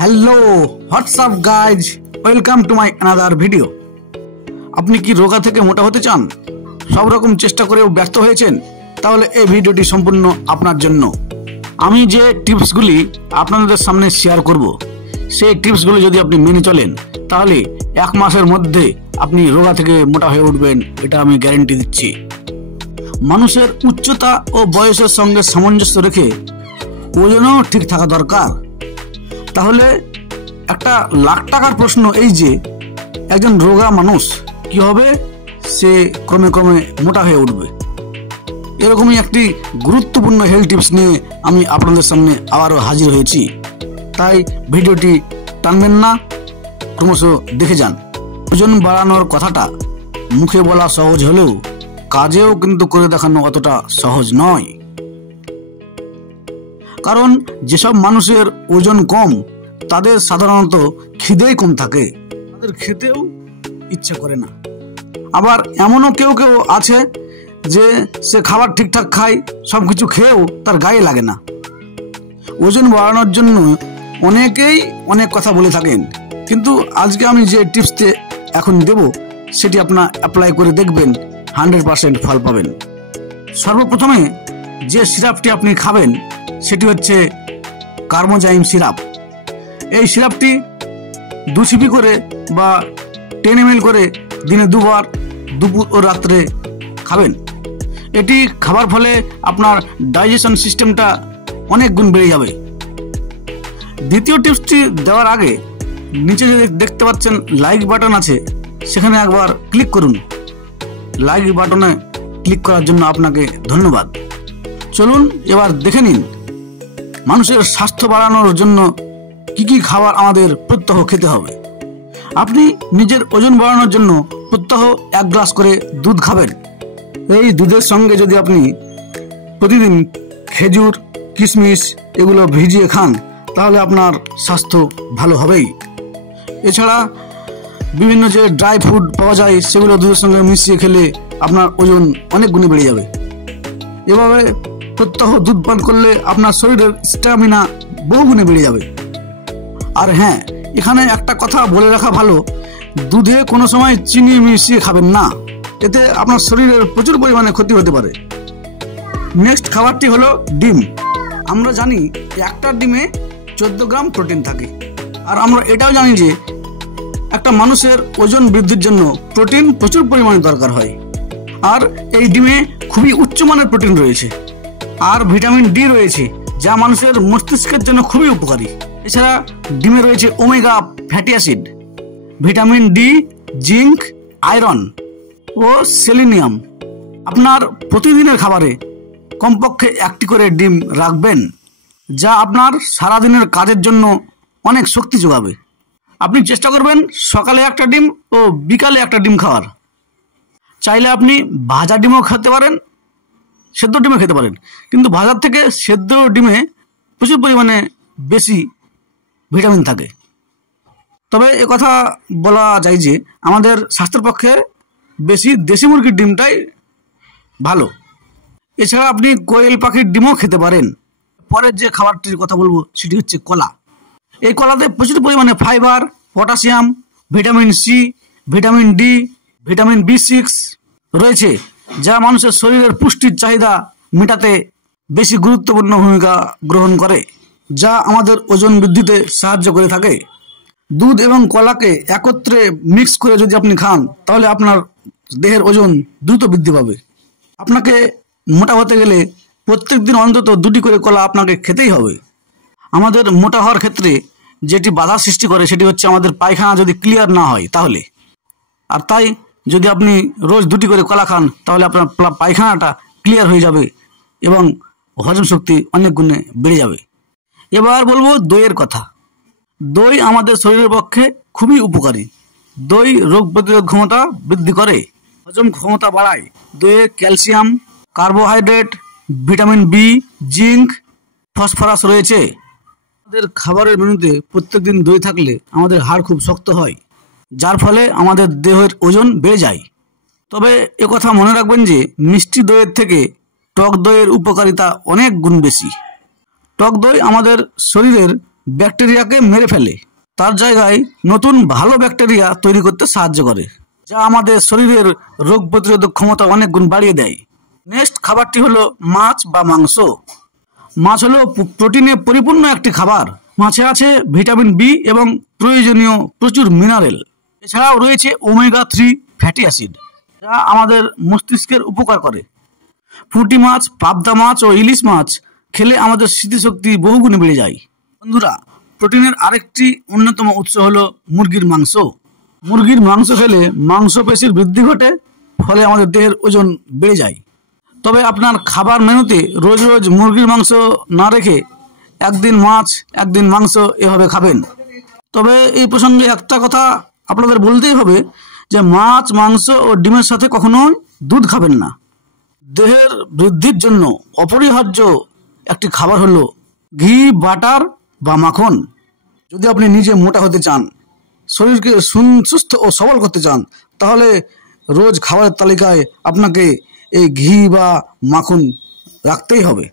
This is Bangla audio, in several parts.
Hello WhatsApp guys, welcome to my another video. আপনি কি রোগা থেকে মোটা হতে চান, সব রকম চেষ্টা করেও ব্যর্থ হয়েছেন? তাহলে এই ভিডিওটি সম্পূর্ণ আপনার জন্য। আমি যে টিপসগুলি আপনাদের সামনে শেয়ার করব, সেই টিপসগুলি যদি আপনি মেনে চলেন তাহলে 1 মাসের মধ্যে আপনি রোগা থেকে মোটা হয়ে উঠবেন, এটা আমি গ্যারেন্টি দিচ্ছি। মানুষের উচ্চতা ও বয়সের সঙ্গে সামঞ্জস্য রেখে ওজনও ঠিক থাকা দরকার। তাহলে একটা লাখ টাকার প্রশ্ন এই যে একজন রোগা মানুষ কি হবে, সে ক্রমে ক্রমে মোটা হয়ে উঠবে। এরকমই একটি গুরুত্বপূর্ণ হেলথ টিপস নিয়ে আমি আপনাদের সামনে আবারও হাজির হয়েছি। তাই ভিডিওটি টানবেন না, ক্রমশ দেখে যান। ওজন বাড়ানোর কথাটা মুখে বলা সহজ হলেও কাজেও কিন্তু করে দেখানো অতটা সহজ নয়। কারণ যেসব মানুষের ওজন কম তাদের সাধারণত খিদেই কম থাকে, তাদের খেতেও ইচ্ছা করে না। আবার এমনও কেউ কেউ আছে যে সে খাবার ঠিকঠাক খায়, সবকিছু খেয়েও তার গায়ে লাগে না। ওজন বাড়ানোর জন্য অনেকেই অনেক কথা বলে থাকেন, কিন্তু আজকে আমি যে টিপসটি এখন দেব সেটি আপনার অ্যাপ্লাই করে দেখবেন, 100% ফল পাবেন। সর্বপ্রথমে যে সিরাপটি আপনি খাবেন সেটি হচ্ছে কার্বোজাইম সিরাপ। এই সিরাপটি 2 সিপি করে বা 10 ml করে দিনে 2 বার, দুপুর ও রাত্রে খাবেন। এটি খাবার ফলে আপনার ডাইজেশন সিস্টেমটা অনেক গুণ বেড়ে যাবে। দ্বিতীয় টিপসটি দেওয়ার আগে নিচে যে দেখতে পাচ্ছেন লাইক বাটন আছে, সেখানে একবার ক্লিক করুন। লাইক বাটনে ক্লিক করার জন্য আপনাকে ধন্যবাদ। চলুন এবার দেখে নিন মানুষের স্বাস্থ্য বাড়ানোর জন্য কি কি খাবার আমাদের প্রত্যহ খেতে হবে। আপনি নিজের ওজন বাড়ানোর জন্য প্রত্যহ 1 গ্লাস করে দুধ খাবেন। এই দুধের সঙ্গে যদি আপনি প্রতিদিন খেজুর, কিশমিশ এগুলো ভিজিয়ে খান তাহলে আপনার স্বাস্থ্য ভালো হবেই। এছাড়া বিভিন্ন যে ড্রাই ফ্রুট পাওয়া যায় সেগুলো দুধের সঙ্গে মিশিয়ে খেলে আপনার ওজন অনেক গুণে বেড়ে যাবে। এভাবে প্রত্যহ দুধ পান করলে আপনার শরীরের স্ট্যামিনা বহু গুণে বেড়ে যাবে। আর হ্যাঁ, এখানে একটা কথা বলে রাখা ভালো, দুধে কোনো সময় চিনি মিশিয়ে খাবেন না, এতে আপনার শরীরের প্রচুর পরিমাণে ক্ষতি হতে পারে। নেক্সট খাবারটি হলো ডিম। আমরা জানি একটা ডিমে 14 গ্রাম প্রোটিন থাকে, আর আমরা এটাও জানি যে একটা মানুষের ওজন বৃদ্ধির জন্য প্রোটিন প্রচুর পরিমাণে দরকার হয়। আর এই ডিমে খুবই উচ্চমানের প্রোটিন রয়েছে, আর ভিটামিন ডি রয়েছে, যা মানুষের মস্তিষ্কের জন্য খুবই উপকারী। এছাড়া ডিমে রয়েছে omega fatty acid, vitamin D, zinc, iron ও সেলিনিয়াম। আপনার প্রতিদিনের খাবারে কমপক্ষে 1টি করে ডিম রাখবেন, যা আপনার সারাদিনের কাজের জন্য অনেক শক্তি যোগাবে। আপনি চেষ্টা করবেন সকালে 1টা ডিম ও বিকালে 1টা ডিম খাওয়ার। চাইলে আপনি ভাজা ডিমও খেতে পারেন, সেদ্ধ ডিমও খেতে পারেন, কিন্তু ভাজার থেকে সেদ্ধ ডিমে প্রচুর পরিমাণে বেশি ভিটামিন থাকে। তবে কথা বলা যায় যে আমাদের স্বাস্থ্যের পক্ষে বেশি দেশি মুরগির ডিমটাই ভালো। এছাড়া আপনি কোয়েল পাখির ডিমও খেতে পারেন। পরের যে খাবারটির কথা বলবো সেটি হচ্ছে কলা। এই কলাতে প্রচুর পরিমাণে fibre, potassium, vitamin C, vitamin D, vitamin B6 রয়েছে, যা মানুষের শরীরের পুষ্টির চাহিদা মেটাতে বেশি গুরুত্বপূর্ণ ভূমিকা গ্রহণ করে, যা আমাদের ওজন বৃদ্ধিতে সাহায্য করে থাকে। দুধ এবং কলাকে একত্রে মিক্স করে যদি আপনি খান তাহলে আপনার দেহের ওজন দ্রুত বৃদ্ধি পাবে। আপনাকে মোটা হতে গেলে প্রত্যেক দিন অন্তত 2টি করে কলা আপনাকে খেতেই হবে। আমাদের মোটা হওয়ার ক্ষেত্রে যেটি বাধা সৃষ্টি করে সেটি হচ্ছে আমাদের পায়খানা যদি ক্লিয়ার না হয় তাহলে। আর তাই যদি আপনি রোজ 2টি করে কলা খান তাহলে আপনার পায়খানাটা ক্লিয়ার হয়ে যাবে এবং হজম শক্তি অনেক গুণে বেড়ে যাবে। এবার বলবো দইয়ের কথা। দই আমাদের শরীরের পক্ষে খুবই উপকারী। দই রোগ প্রতিরোধ ক্ষমতা বৃদ্ধি করে, হজম ক্ষমতা বাড়ায়। দইয়ে calcium, carbohydrate, vitamin B, zinc, phosphorus রয়েছে। আমাদের খাবারের মেনুতে প্রত্যেকদিন দই থাকলে আমাদের হাড় খুব শক্ত হয়, যার ফলে আমাদের দেহের ওজন বেড়ে যায়। তবে একথা মনে রাখবেন যে মিষ্টি দইয়ের থেকে টক দইয়ের উপকারিতা অনেক গুণ বেশি। টক দই আমাদের শরীরের ব্যাকটেরিয়াকে মেরে ফেলে, তার জায়গায় নতুন ভালো ব্যাকটেরিয়া তৈরি করতে সাহায্য করে, যা আমাদের শরীরের রোগ প্রতিরোধক ক্ষমতা অনেক গুণ বাড়িয়ে দেয়। নেক্সট খাবারটি হলো মাছ বা মাংস। মাছ হলো প্রোটিনে পরিপূর্ণ একটি খাবার। মাছে আছে ভিটামিন বি এবং প্রয়োজনীয় প্রচুর মিনারেল। এছাড়াও রয়েছে ওমেগা 3 ফ্যাটি অ্যাসিড, যা আমাদের মস্তিষ্কের উপকার করে। পুঁটি মাছ, পাবদা মাছ ও ইলিশ মাছ খেলে আমাদের স্মৃতিশক্তি বহুগুণে বেড়ে যায়। বন্ধুরা, প্রোটিনের আরেকটি অন্যতম উৎস হলো মুরগির মাংস। মুরগির মাংস খেলে মাংসপেশির বৃদ্ধি ঘটে, ফলে আমাদের দেহের ওজন বেড়ে যায়। তবে আপনার খাবার মেনুতে রোজ রোজ মুরগির মাংস না রেখে একদিন মাছ একদিন মাংস এভাবে খাবেন। তবে এই প্রসঙ্গে একটা কথা আপনাদের বলতেই হবে যে মাছ, মাংস ও ডিমের সাথে কখনোই দুধ খাবেন না। দেহের বৃদ্ধির জন্য অপরিহার্য একটি খাবার হলো ঘি, বাটার বা মাখন। যদি আপনি নিজে মোটা হতে চান, শরীরকে সুস্থ ও সবল করতে চান, তাহলে রোজ খাবারের তালিকায় আপনাকে এই ঘি বা মাখন রাখতেই হবে।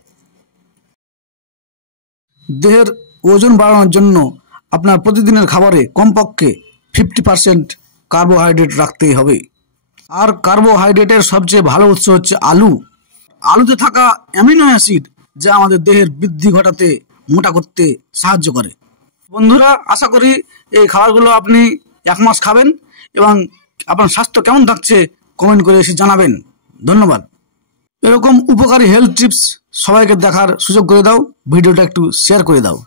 দেহের ওজন বাড়ানোর জন্য আপনার প্রতিদিনের খাবারে কমপক্ষে 50% কার্বোহাইড্রেট রাখতেই হবে। আর কার্বোহাইড্রেটের সবচেয়ে ভালো উৎস হচ্ছে আলু। আলুতে থাকা অ্যামিনো অ্যাসিড, যা আমাদের দেহের বৃদ্ধি ঘটাতে, মোটা করতে সাহায্য করে। বন্ধুরা, আশা করি এই খাবারগুলো আপনি 1 মাস খাবেন এবং আপনার স্বাস্থ্য কেমন থাকছে কমেন্ট করে এসে জানাবেন। ধন্যবাদ। এরকম উপকারী হেলথ টিপস সবাইকে দেখার সুযোগ করে দাও, ভিডিওটা একটু শেয়ার করে দাও।